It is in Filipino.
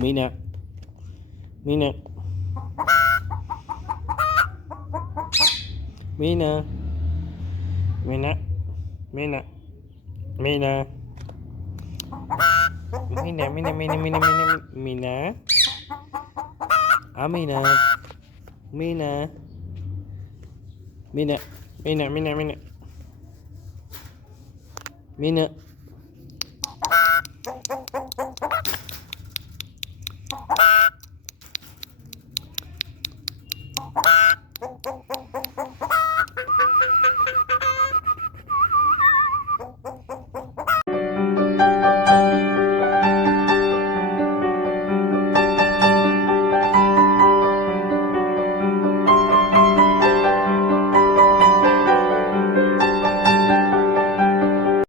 Mina. Mina. Mina. Mina. Mina. Mina. Mina, Mina, Mina, Mina, Mina, Mina. Mina. Mina. Mina. Mina, Mina, Mina. Mina.